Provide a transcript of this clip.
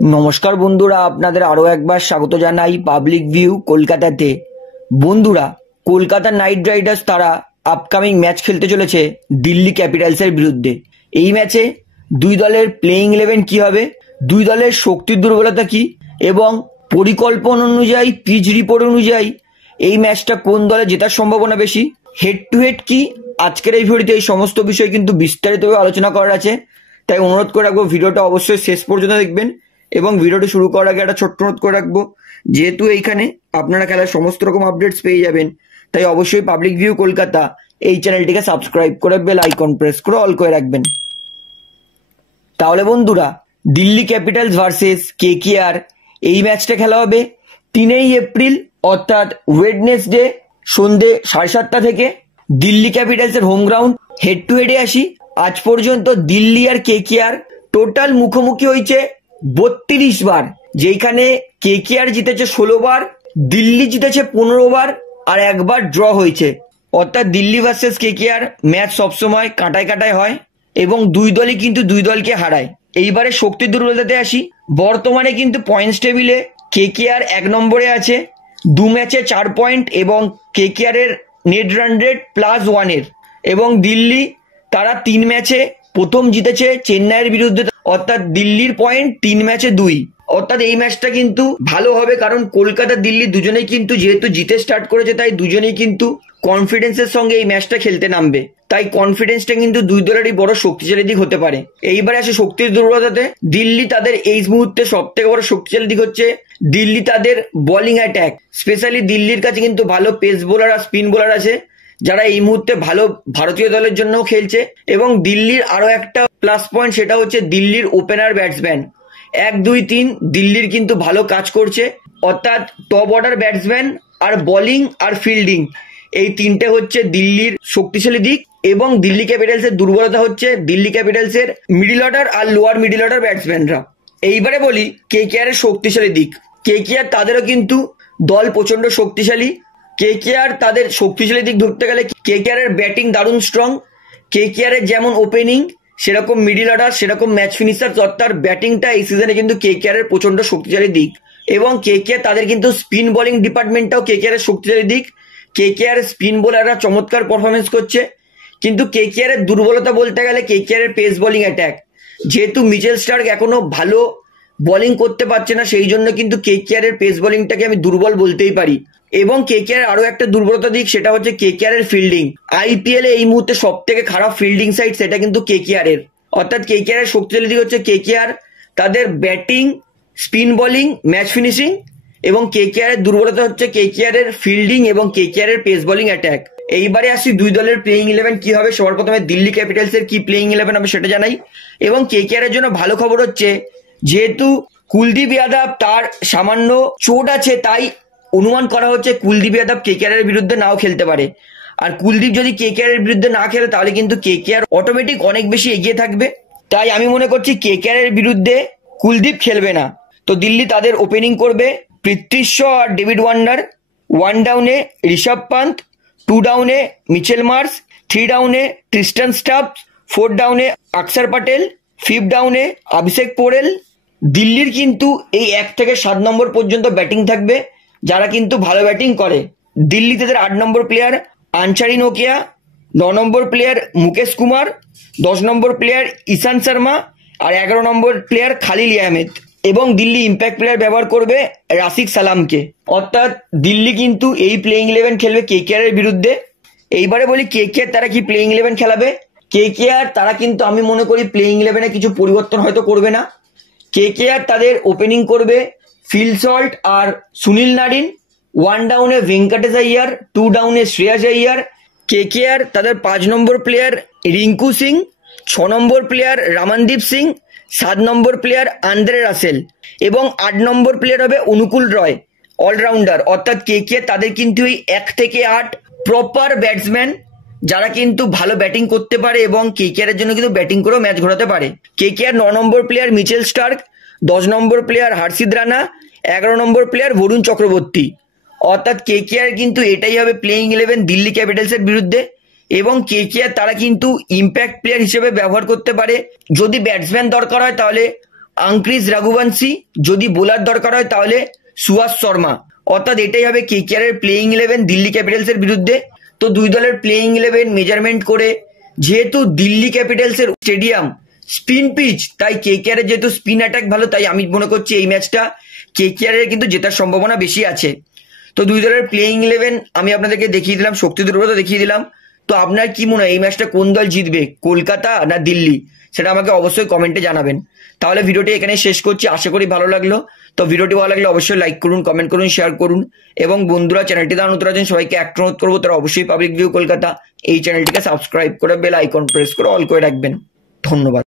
নমস্কার বন্ধুরা, আপনাদের আরও একবার স্বাগত জানাই পাবলিক ভিউ কলকাতাতে। বন্ধুরা, কলকাতা নাইট রাইডার্স তারা আপকামিং ম্যাচ খেলতে চলেছে দিল্লি ক্যাপিটালসের বিরুদ্ধে। এই ম্যাচে দুই দলের প্লেইং 11 কি হবে, দুই দলের শক্তির দুর্বলতা কি এবং পরিকল্পনা অনুযায়ী পিচ রিপোর্ট অনুযায়ী এই ম্যাচটা কোন দলে জেতার সম্ভাবনা বেশি, হেড টু হেড কি, আজকের এই ভিডিওতে এই সমস্ত বিষয় কিন্তু বিস্তারিতভাবে আলোচনা করার আছে। তাই অনুরোধ করে রাখবো ভিডিওটা অবশ্যই শেষ পর্যন্ত দেখবেন এবং ভিডিওটি শুরু করার আগে একটা ছোট্ট অনুরোধ করে রাখবো, যেহেতু এইখানে আপনারা খেলার সমস্ত রকম আপডেটস পেয়ে যাবেন, তাই অবশ্যই পাবলিক ভিউ কলকাতা এই চ্যানেলটিকে সাবস্ক্রাইব করে বেল আইকন প্রেস করে অল করে রাখবেন। তাহলে বন্ধুরা, দিল্লি ক্যাপিটালস ভার্সেস কেকেআর এই ম্যাচটা খেলা হবে 3 এপ্রিল অর্থাৎ ওয়েডনেসডে সন্ধে 7:30 থেকে দিল্লি ক্যাপিটালসের হোম গ্রাউন্ড। হেড টু হেডে আসি, আজ পর্যন্ত দিল্লি আর কেকেআর টোটাল মুখোমুখি হয়েছে 32 বার, যেখানে কেকেআর জিতেছে 16 বার, দিল্লি জিতেছে 15 বার আর একবার ড্র হয়েছে। অর্থাৎ দিল্লি ভার্সেস কেকেআর ম্যাচ সবসময় কাটায় কাটায় হয় এবং দুই দলই কিন্তু দুই দলকে হারায়। এইবারে শক্তির দুর্বলতাতে আসি, বর্তমানে কিন্তু পয়েন্টস টেবিলে কেকেআর 1 নম্বরে আছে 2 ম্যাচে 4 পয়েন্ট এবং কেকেআর এর নেট রান রেট +1 এর, এবং দিল্লি তারা 3 ম্যাচে প্রথম জিতেছে চেন্নাইয়ের বিরুদ্ধে, অর্থাৎ দিল্লির পয়েন্ট 3 ম্যাচে 2। অর্থাৎ এই ম্যাচটা কিন্তু ভালো হবে, কারণ কলকাতা দিল্লি দুজনেই কিন্তু যেহেতু জিতে স্টার্ট করেছে, তাই দুজনেই কিন্তু কনফিডেন্সের সঙ্গে এই ম্যাচটা খেলতে নামবে। তাই কনফিডেন্সটা কিন্তু দুই দলেরই বড় শক্তিশালী দিক হতে পারে। এইবারে আসে শক্তির দুর্বলতাতে, দিল্লি তাদের এই মুহূর্তে সব থেকে বড় শক্তিশালী দিক হচ্ছে দিল্লি তাদের বোলিং অ্যাটাক। স্পেশালি দিল্লির কাছে কিন্তু ভালো পেস বোলার আর স্পিন বোলার আছে, যারা এই মুহূর্তে ভালো ভারতীয় দলের জন্য খেলছে। এবং দিল্লির আরো একটা প্লাস পয়েন্ট, সেটা হচ্ছে দিল্লির ওপেনার ব্যাটসম্যান 1, 2, 3 দিল্লির কিন্তু ভালো কাজ করছে। অর্থাৎ টপ অর্ডার ব্যাটসম্যান আর বোলিং আর ফিল্ডিং, এই তিনটে হচ্ছে দিল্লির শক্তিশালী দিক। এবং দিল্লি ক্যাপিটালসের দুর্বলতা হচ্ছে দিল্লি ক্যাপিটালসের মিডিল অর্ডার আর লোয়ার মিডিল অর্ডার ব্যাটসম্যানরা। এইবারে বলি কেকেআর এর শক্তিশালী দিক। কেকেআর তাদেরও কিন্তু দল প্রচন্ড শক্তিশালী। কেকেআর তাদের শক্তিশালী দিক ধরতে গেলে কেকেআর এর ব্যাটিং দারুণ স্ট্রং। কেকেআর এর যেমন ওপেনিং সেরকম মিডিল অর্ডার সেরকম ম্যাচ ফিনিশার, অর্থাৎ ব্যাটিংটা এই সিজনে কিন্তু কেকেআর এর প্রচন্ড শক্তিশালী দিক। এবং কেকেআর তাদের কিন্তু স্পিন বোলিং ডিপার্টমেন্টটাও কেকেআর এর শক্তিশালী দিক। কেকেআর স্পিন বোলাররা চমৎকার পারফরমেন্স করছে, কিন্তু কেকেআর এর দুর্বলতা বলতে গেলে কেকেআর এর পেস বোলিং অ্যাটাক। যেহেতু মিচেল স্টার্ক এখনো ভালো বোলিং করতে পারছে না, সেই জন্য কিন্তু কেকেআর এর পেস বোলিংটাকে আমি দুর্বল বলতেই পারি। এবং কেকেআর আরো একটা দুর্বলতা দিক, সেটা হচ্ছে কেকেআর এর ফিল্ডিং। আইপিএল এ এই মুহূর্তে সব থেকে খারাপ ফিল্ডিং সাইড সেটা কিন্তু কেকেআর এর। অর্থাৎ কেকেআর এর শক্তিশালী দিক হচ্ছে কেকেআর তাদের batting, spin bowling, match finishing, এবং কেকেআর এর দুর্বলতা হচ্ছে কেকেআর এর ফিল্ডিং এবং কেকেআর এর পেস বোলিং অ্যাটাক। এইবারে আসি দুই দলের প্লেইং 11 কি হবে। সবার প্রথমে দিল্লি ক্যাপিটালস এর কি প্লেইং 11 হবে সেটা জানাই। এবং কেকেআর এর জন্য ভালো খবর হচ্ছে, যেহেতু কুলদীপ যাদব তার সামান্য চোট আছে, তাই অনুমান করা হচ্ছে কুলদীপ যাদব কেকেআর এর বিরুদ্ধে নাও খেলতে পারে। আর কুলদীপ যদি কেকেআর এর বিরুদ্ধে না খেলে, তাহলে কিন্তু কেকেআর অটোমেটিক অনেক বেশি এগিয়ে থাকবে। তাই আমি মনে করছি কেকেআর এর বিরুদ্ধে কুলদীপ খেলবে না। তো দিল্লি তাদের ওপেনিং করবে পৃথ্বী শ আর ডেভিড ওয়ার্নার। 1 ডাউনে ঋষভ পান্ত, 2 ডাউনে মিচেল মার্শ, 3 ডাউনে ট্রিস্টান স্টাবস, 4 ডাউনে অক্ষর প্যাটেল, 5 ডাউনে অভিষেক পোরেল। দিল্লির কিন্তু এই 1 থেকে 7 নম্বর পর্যন্ত ব্যাটিং থাকবে, যারা কিন্তু ভালো ব্যাটিং করে। দিল্লি তাদের 8 নম্বর প্লেয়ার আনসারি নোকিয়া, 9 নম্বর প্লেয়ার মুকেশ কুমার, 10 নম্বর প্লেয়ার ঈশান শর্মা আর 11 নম্বর প্লেয়ার খালিল আহমেদ। এবং দিল্লি ইম্প্যাক্ট প্লেয়ার ব্যবহার করবে রাশিক সালামকে। অর্থাৎ দিল্লি কিন্তু এই প্লেইং 11 খেলবে কেকেআর এর বিরুদ্ধে। এইবারে বলি কেকেআর তারা কি প্লেইং 11 খেলাবে। কেকেআর তারা কিন্তু আমি মনে করি প্লেইং 11 এ কিছু পরিবর্তন হয়তো করবে না। কেকেআর তাদের ওপেনিং করবে ফিল সল্ট আর সুনীল নারিন। 1 ডাউনে ভেঙ্কটেশ আইয়ার, 2 ডাউনে শ্রেয়াস আইয়ার। কেকেআর তাদের 5 নম্বর প্লেয়ার রিঙ্কু সিং, 6 নম্বর প্লেয়ার রমনদীপ সিং, 7 নম্বর প্লেয়ার আন্দ্রে রাসেল এবং 8 নম্বর প্লেয়ার হবে অনুকূল রয়, অলরাউন্ডার। অর্থাৎ কেকেআর তাদের কিন্তু এই 1 থেকে 8 প্রপার ব্যাটসম্যান, যারা কিন্তু ভালো ব্যাটিং করতে পারে এবং কেকেআর এর জন্য কিন্তু ব্যাটিং করেও ম্যাচ ঘোরাতে পারে। কেকেআর 9 নম্বর প্লেয়ার মিচেল স্টার্ক, 10 নম্বর প্লেয়ার হর্ষিত রানা, 11 নম্বর প্লেয়ার বরুণ চক্রবর্তী। অর্থাৎ কেকেআর কিন্তু এটাই হবে প্লেইং 11 দিল্লি ক্যাপিটালস এর বিরুদ্ধে। এবং কেকেআর তারা কিন্তু ইম্প্যাক্ট প্লেয়ার হিসেবে ব্যবহার করতে পারে। যদি ব্যাটসম্যান দরকার হয়, তাহলে আঙ্ক্রিস রাঘুবংশী, যদি বোলার দরকার হয় তাহলে সুহাস শর্মা। অর্থাৎ এটাই হবে কেকেআর এর প্লেইং 11 দিল্লি ক্যাপিটালসের বিরুদ্ধে। তো দুই দলের প্লেইং 11 মেজারমেন্ট করে, যেহেতু দিল্লি ক্যাপিটালসের স্টেডিয়াম স্পিন পিচ, তাই কেকেআর এর যেহেতু স্পিন অ্যাটাক ভালো, তাই আমি মনে করছি এই ম্যাচটা কেকেআর এর কিন্তু জেতার সম্ভাবনা বেশি আছে। তো দুই দলের প্লেইং 11 আমি আপনাদেরকে দেখিয়ে দিলাম, শক্তি দুর্বলতা দেখিয়ে দিলাম। তো আপনার কি মনে হয় এই ম্যাচটা কোন দল জিতবে, কলকাতা না দিল্লি? সেটা আমাকে অবশ্যই কমেন্টে জানাবেন। তাহলে ভিডিওটি এখানে শেষ করছি, আশা করি ভালো লাগলো। তো ভিডিওটি ভালো লাগলে অবশ্যই লাইক করুন, কমেন্ট করুন, শেয়ার করুন, এবং বন্ধুরা চ্যানেলটি দ্বারা নতুন আছেন সবাইকে একটা অনুরোধ করবো, তারা অবশ্যই পাবলিক ভিউ কলকাতা এই চ্যানেলটিকে সাবস্ক্রাইব করে বেল আইকন প্রেস করে অল করে রাখবেন। ধন্যবাদ।